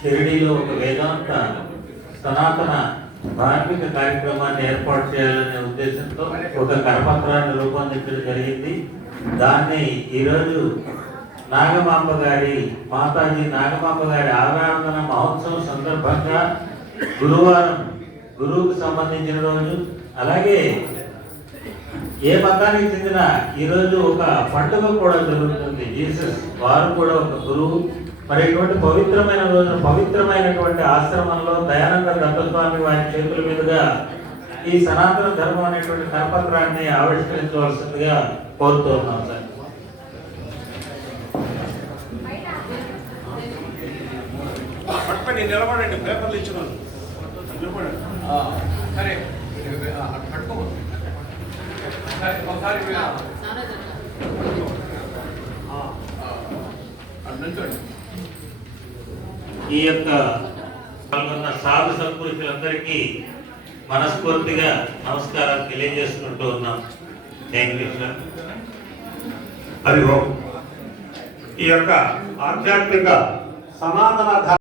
షిరిడీలో ఒక వేదాంత సనాతన ధార్మిక కార్యక్రమాన్ని ఏర్పాటు చేయాలనే ఉద్దేశంతో ఒక కరపత్రాన్ని రూపొందించడం జరిగింది. దాన్ని ఈరోజు నాగమాంబ గారి మాతాజీ నాగమాంబ గారి ఆరాధన మహోత్సవం సందర్భంగా గురువారం గురువుకు సంబంధించిన రోజు అలాగే ఏ మతానికి చెందిన ఈరోజు ఒక పండుగ కూడా జరుగుతుంది. జీసస్ వారు కూడా ఒక గురువు. మరి ఇటువంటి పవిత్రమైన రోజున పవిత్రమైనటువంటి ఆశ్రమంలో దయానంద దత్తస్వామి వారి చేతుల మీదుగా ఈ సనాతన ధర్మం అనేటువంటి కరపత్రాన్ని ఆవిష్కరించవలసిందిగా కోరుతున్నాం సార్. నిలబడండి పేపర్లు ఇచ్చిన నిలబడండి. సరే. ఈ యొక్క పాల్గొన్న సాధు సత్పురుషులందరికీ మనస్ఫూర్తిగా నమస్కారాలు తెలియజేసుకుంటూ ఉన్నాం. Thank you sir Hari Om. ఈ యొక్క ఆధ్యాత్మిక సనాతన